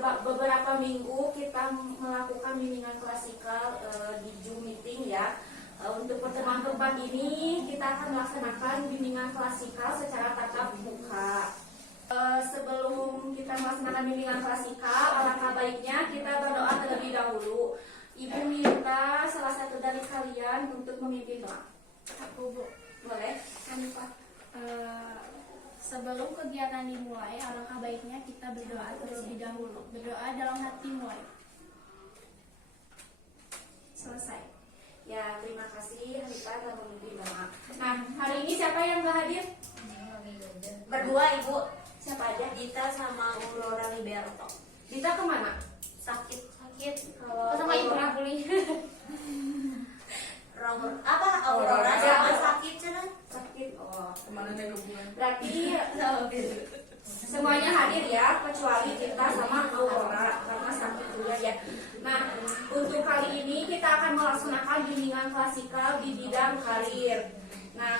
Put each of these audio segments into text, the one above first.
beberapa minggu kita melakukan bimbingan klasikal di Zoom meeting ya. Untuk pertemuan keempat ini kita akan melaksanakan bimbingan klasikal secara tatap muka. Sebelum kita melaksanakan bimbingan klasikal, alangkah baiknya kita berdoa terlebih dahulu. Ibu minta salah satu dari kalian untuk memimpin doa. Aku, Bu. Boleh? Pak. Sebelum kegiatan dimulai, alangkah baiknya kita berdoa terlebih dahulu. Berdoa dalam hati mulai. Selesai. Ya, terima kasih Hanifah telah memimpin doa. Nah, hari ini siapa yang gak hadir? Berdua, Ibu. Siapa aja? Dita sama Aurora Liberto. Dita kemana? Sakit. Kalau Sama Ibu Rahuli. Aurora Aurora. sama sakit cenah. sakit. Oh, Kemana nih hubungan? berarti semuanya hadir ya, kecuali kita sama Aurora karena sakit juga ya. Nah, untuk kali ini kita akan melaksanakan bimbingan klasikal di bidang karir. Nah,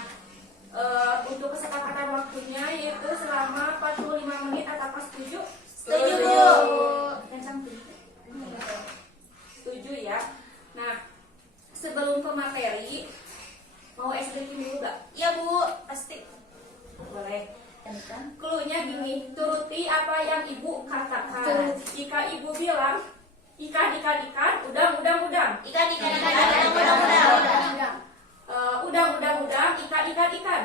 untuk kesepakatan waktunya yaitu selama 45 menit. Apakah setuju? Setuju, Bu. Kencang, Bu. Setuju ya. Nah, sebelum ke materi, mau explain dulu gak? Iya, Bu, pasti. Boleh. Cluenya gini, turuti apa yang ibu katakan. Jika ibu bilang ikan, udang. Ikan. Udang, ikan, ikan. Ikan.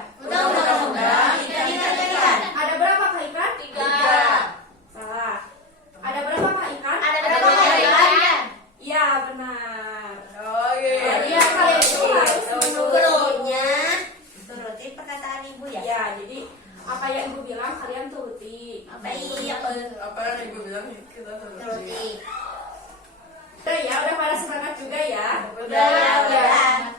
Ada berapakah ikan? 3. Salah. Ada berapakah ikan? Ada berapa ikan? Iya, benar. Oke. Jadi kalian itu harus menurut. Cluenya turuti perkataan Ibu ya. Ya, jadi apa yang ibu bilang kalian turuti. Apa yang ibu bilang kita Turuti. Udah pada semangat juga ya. Udah.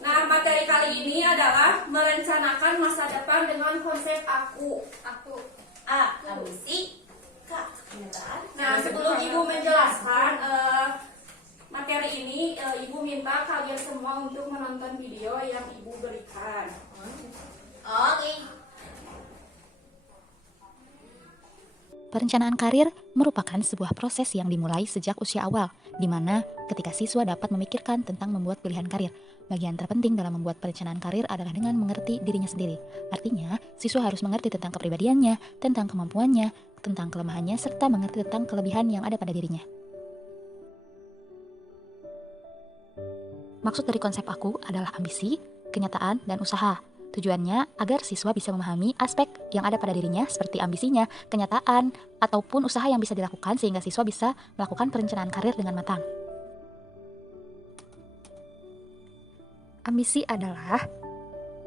Nah, materi kali ini adalah merencanakan masa depan dengan konsep aku. A. Ambisi. K. Kenyataan. Nah, sebelum ibu menjelaskan materi ini, ibu minta kalian semua untuk menonton video yang ibu berikan. Oke. Perencanaan karir merupakan sebuah proses yang dimulai sejak usia awal, di mana ketika siswa dapat memikirkan tentang membuat pilihan karir. Bagian terpenting dalam membuat perencanaan karir adalah dengan mengerti dirinya sendiri. Artinya, siswa harus mengerti tentang kepribadiannya, tentang kemampuannya, tentang kelemahannya, serta mengerti tentang kelebihan yang ada pada dirinya. Maksud dari konsep aku adalah ambisi, kenyataan, dan usaha. Tujuannya agar siswa bisa memahami aspek yang ada pada dirinya seperti ambisinya, kenyataan, ataupun usaha yang bisa dilakukan sehingga siswa bisa melakukan perencanaan karir dengan matang. Ambisi adalah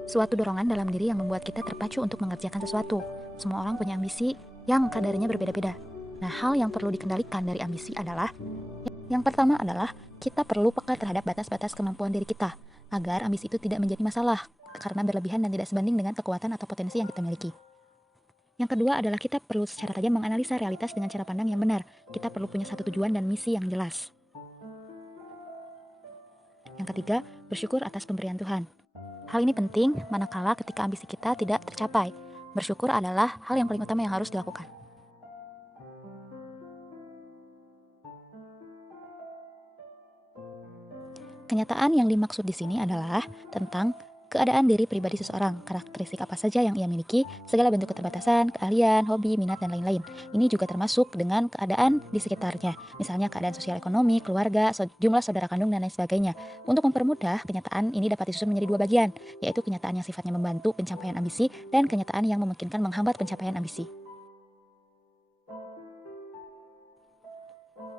suatu dorongan dalam diri yang membuat kita terpacu untuk mengerjakan sesuatu. Semua orang punya ambisi yang kadarnya berbeda-beda. Nah, hal yang perlu dikendalikan dari ambisi adalah yang pertama adalah kita perlu peka terhadap batas-batas kemampuan diri kita agar ambisi itu tidak menjadi masalah karena berlebihan dan tidak sebanding dengan kekuatan atau potensi yang kita miliki. Yang kedua adalah kita perlu secara tajam menganalisa realitas dengan cara pandang yang benar. Kita perlu punya satu tujuan dan misi yang jelas. Yang ketiga, bersyukur atas pemberian Tuhan. Hal ini penting manakala ketika ambisi kita tidak tercapai. Bersyukur adalah hal yang paling utama yang harus dilakukan. Kenyataan yang dimaksud di sini adalah tentang keadaan diri pribadi seseorang, karakteristik apa saja yang ia miliki, segala bentuk keterbatasan, keahlian, hobi, minat, dan lain-lain. Ini juga termasuk dengan keadaan di sekitarnya, misalnya keadaan sosial ekonomi, keluarga, jumlah saudara kandung, dan lain sebagainya. Untuk mempermudah, kenyataan ini dapat disusun menjadi 2 bagian, yaitu kenyataan yang sifatnya membantu pencapaian ambisi dan kenyataan yang memungkinkan menghambat pencapaian ambisi.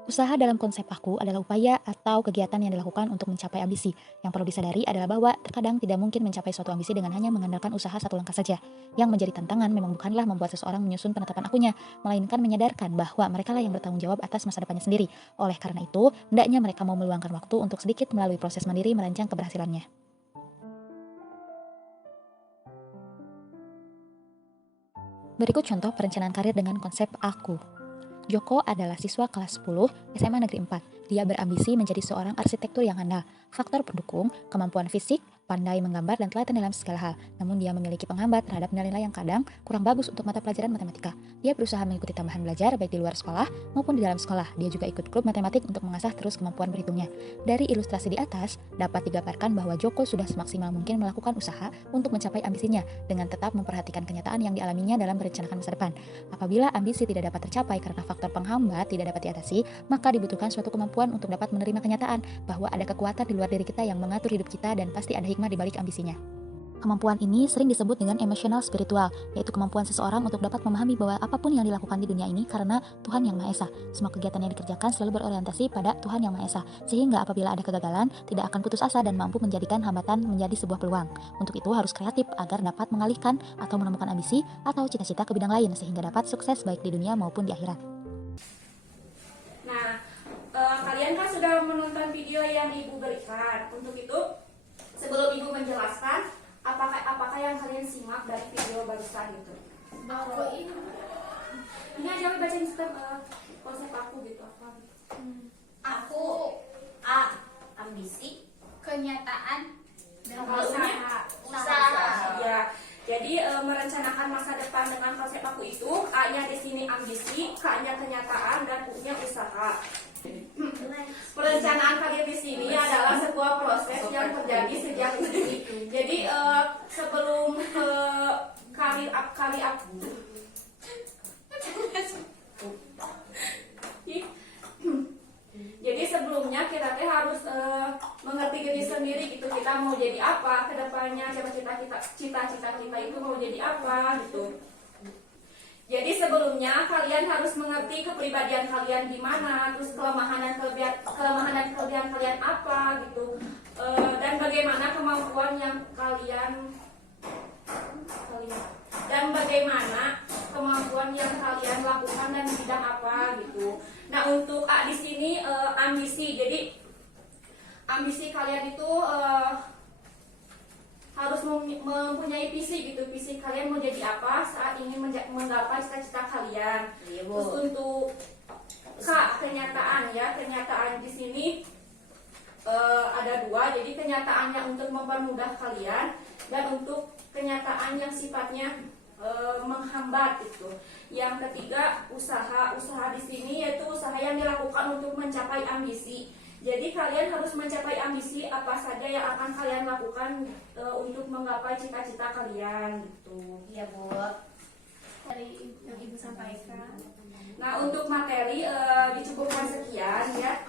Usaha dalam konsep aku adalah upaya atau kegiatan yang dilakukan untuk mencapai ambisi. Yang perlu disadari adalah bahwa terkadang tidak mungkin mencapai suatu ambisi dengan hanya mengandalkan usaha satu langkah saja. Yang menjadi tantangan memang bukanlah membuat seseorang menyusun penetapan akunya, melainkan menyadarkan bahwa merekalah yang bertanggung jawab atas masa depannya sendiri. Oleh karena itu, hendaknya mereka mau meluangkan waktu untuk sedikit melalui proses mandiri merancang keberhasilannya. Berikut contoh perencanaan karir dengan konsep aku. Joko adalah siswa kelas 10 SMA Negeri 4. Dia berambisi menjadi seorang arsitektur yang handal. Faktor pendukung, kemampuan fisik, pandai menggambar dan telaten dalam segala hal. Namun dia memiliki penghambat terhadap nilai-nilai yang kadang kurang bagus untuk mata pelajaran matematika. Dia berusaha mengikuti tambahan belajar baik di luar sekolah maupun di dalam sekolah. Dia juga ikut klub matematik untuk mengasah terus kemampuan berhitungnya. Dari ilustrasi di atas, dapat digambarkan bahwa Joko sudah semaksimal mungkin melakukan usaha untuk mencapai ambisinya dengan tetap memperhatikan kenyataan yang dialaminya dalam merencanakan masa depan. Apabila ambisi tidak dapat tercapai karena faktor penghambat tidak dapat diatasi, maka dibutuhkan suatu kemampuan untuk dapat menerima kenyataan bahwa ada kekuatan di luar diri kita yang mengatur hidup kita dan pasti ada hikmah di balik ambisinya. Kemampuan ini sering disebut dengan emosional spiritual, yaitu kemampuan seseorang untuk dapat memahami bahwa apapun yang dilakukan di dunia ini karena Tuhan Yang Maha Esa. Semua kegiatan yang dikerjakan selalu berorientasi pada Tuhan Yang Maha Esa, sehingga apabila ada kegagalan, tidak akan putus asa dan mampu menjadikan hambatan menjadi sebuah peluang. Untuk itu harus kreatif agar dapat mengalihkan atau menemukan ambisi atau cita-cita ke bidang lain, sehingga dapat sukses baik di dunia maupun di akhirat. Nah, kalian kan sudah menonton video yang ibu berikan. Untuk itu, sebelum ibu menjelaskan, apakah yang kalian simak dari video barusan gitu? Baru Ini aja bacain konsep aku gitu apa? Aku A. Ambisi. kenyataan dan Kalau usaha. Ya. Jadi merencanakan masa depan dengan konsep aku itu, A-nya di sini ambisi, K-nya kenyataan, dan U-nya usaha. Perencanaan kalian di sini adalah sebuah proses yang terjadi sejak ini. Jadi sebelum kali jadi sebelumnya kita harus mengerti diri sendiri gitu, kita mau jadi apa kedepannya, cita-cita kita itu mau jadi apa gitu. Jadi sebelumnya kalian harus mengerti kepribadian kalian gimana, terus kelemahan dan kelebihan kalian apa gitu, dan bagaimana kemampuan yang kalian lakukan dan di bidang apa gitu. Nah untuk A di sini ambisi. Jadi ambisi kalian itu harus mempunyai visi gitu. Visi kalian mau jadi apa saat ingin menggapai cita-cita kalian. Terus untuk K kenyataan ya, kenyataan di sini ada dua. Jadi kenyataannya untuk mempermudah kalian dan untuk kenyataan yang sifatnya menghambat itu. Yang ketiga usaha. Usaha di sini yaitu usaha yang dilakukan untuk mencapai ambisi. Jadi kalian harus mencapai ambisi apa saja yang akan kalian lakukan untuk menggapai cita-cita kalian gitu. Iya, Bu. Dari yang ibu sampaikan. Nah untuk materi dicukupkan sekian ya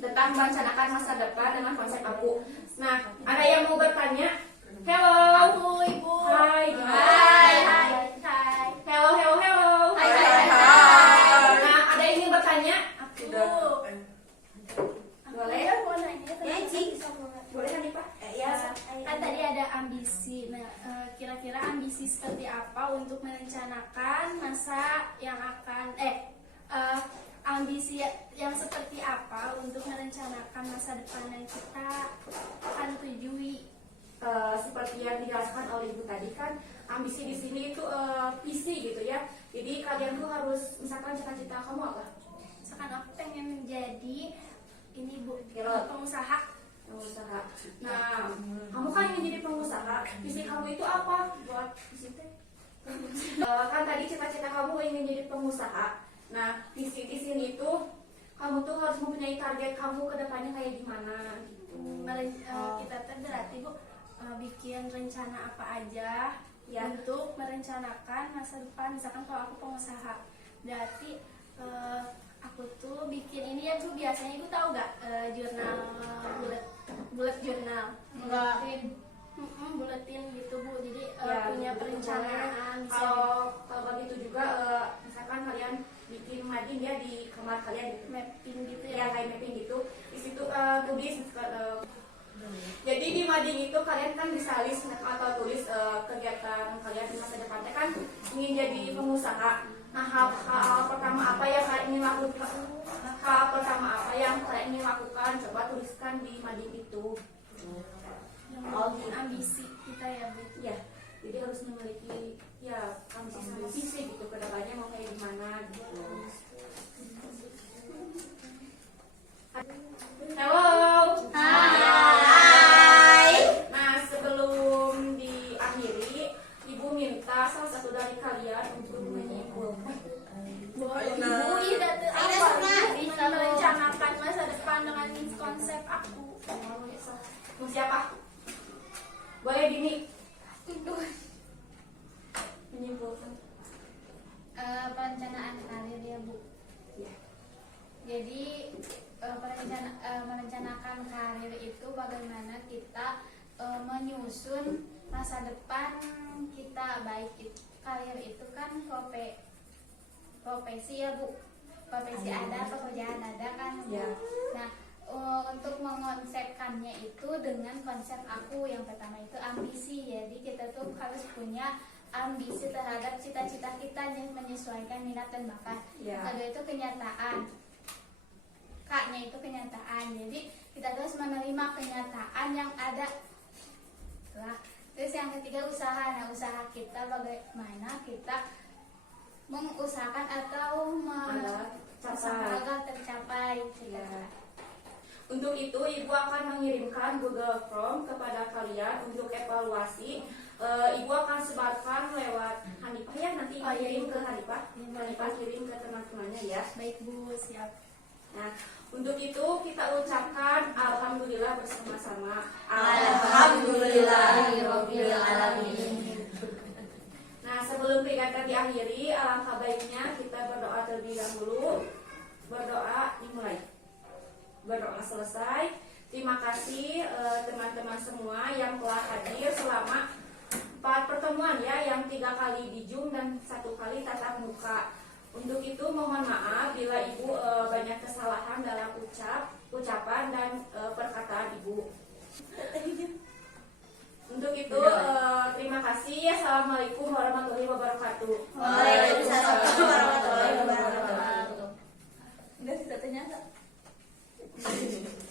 tentang merencanakan masa depan dengan konsep aku. Nah ada yang mau bertanya? Hello. Aku ibu. Hai. Hai. Hello. Hai. Nah ada yang ingin bertanya? Aku. Boleh? Mau nanya Ya, Cing. Boleh kan Pak? Ya. Kan tadi ada ambisi. Nah, kira-kira ambisi seperti apa untuk merencanakan masa yang akan ambisi yang seperti apa untuk merencanakan masa depan yang kita akan tujui? Seperti yang dijelaskan oleh Ibu tadi kan, ambisi di sini itu visi gitu ya. Jadi kalian tuh harus, misalkan cita-cita kamu apa? Misalkan aku pengen menjadi ini Bu, Pilot. pengusaha. Nah, kamu kan ingin jadi pengusaha. Visi kamu itu apa? Buat visi teh? Kan tadi cita-cita kamu ingin jadi pengusaha. Nah, visi di sini itu kamu tuh harus mempunyai target kamu ke depannya kayak gimana gitu. Kita teh berarti Bu bikin rencana apa aja Ya. untuk merencanakan masa depan. Misalkan kalau aku pengusaha, berarti aku tuh bikin ini ya Bu, biasanya Ibu tahu gak jurnal bullet journal? Buletin gitu Bu, jadi punya perencanaan. Kalau begitu juga misalkan kalian bikin mading ya di kamar kalian gitu. Mapping gitu Ya ya. kayak mapping gitu. Di situ tulis jadi di mading itu kalian kan bisa list atau tulis kegiatan kalian di masa depan kan ingin jadi pengusaha. Nah hal pertama apa yang kalian ingin lakukan? Coba tuliskan di mading itu. Yang ambisi kita ya Bu. Ya, jadi harus memiliki ya ambisi sama visi gitu ke depannya mau kayak gimana gitu. Halo. Hai. Nah Dini. Menyimpulkan. Perencanaan karir ya Bu. Ya. Jadi merencanakan karir itu bagaimana kita menyusun masa depan kita, baik karir itu kan profesi ya Bu, profesi ada, pekerjaan ada kan Bu. Ya. Nah, untuk mengonsepkannya itu dengan konsep aku yang pertama itu ambisi. Jadi kita tuh harus punya ambisi terhadap cita-cita kita yang menyesuaikan minat dan bakat. Ya. Kedua itu kenyataan. K-nya itu kenyataan. Jadi kita harus menerima kenyataan yang ada. Terus yang ketiga usaha. Nah, usaha kita bagaimana kita mengusahakan atau Capai. agar tercapai. Ya. Untuk itu Ibu akan mengirimkan Google Form kepada kalian untuk evaluasi. Ibu akan sebarkan lewat Hanifah ya, nanti Oh, iya, kirim Ibu. ke Hanifah. Hanifah kirim ke teman-temannya ya. Baik Bu, siap. Nah, untuk itu kita ucapkan alhamdulillah bersama-sama. Alhamdulillahirabbil alamin. Nah, sebelum kegiatan diakhiri, alangkah baiknya kita berdoa terlebih dahulu. Berdoa dimulai. Berdoa selesai. Terima kasih teman-teman semua yang telah hadir selama 4 pertemuan ya, yang 3 kali di Zoom dan 1 kali tatap muka. Untuk itu mohon maaf bila Ibu banyak kesalahan dalam ucapan dan perkataan Ibu. Untuk itu terima kasih. Assalamualaikum warahmatullahi wabarakatuh. Waalaikumsalam warahmatullahi wabarakatuh. Enggak, tidak ternyata.